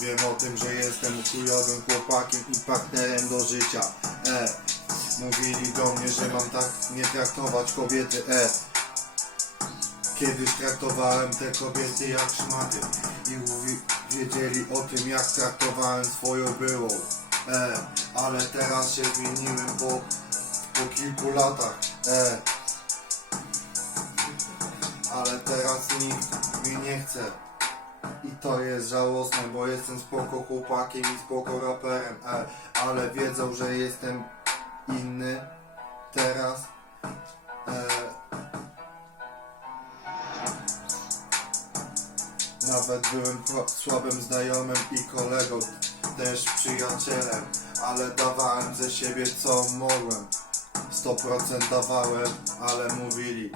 Wiem o tym, że jestem chujowym chłopakiem i partnerem do życia. E, mówili do mnie, że mam tak nie traktować kobiety. E, kiedyś traktowałem te kobiety jak szmaty i wiedzieli o tym, jak traktowałem swoją byłą. E, ale teraz się zmieniłem po, po kilku latach. E, ale teraz nikt mi nie chce. I to jest żałosne, bo jestem spoko chłopakiem i spoko raperem, e, ale wiedzą, że jestem inny teraz. E, nawet byłem słabym znajomym i kolegą, też przyjacielem, ale dawałem ze siebie co mogłem. 100% dawałem, ale mówili,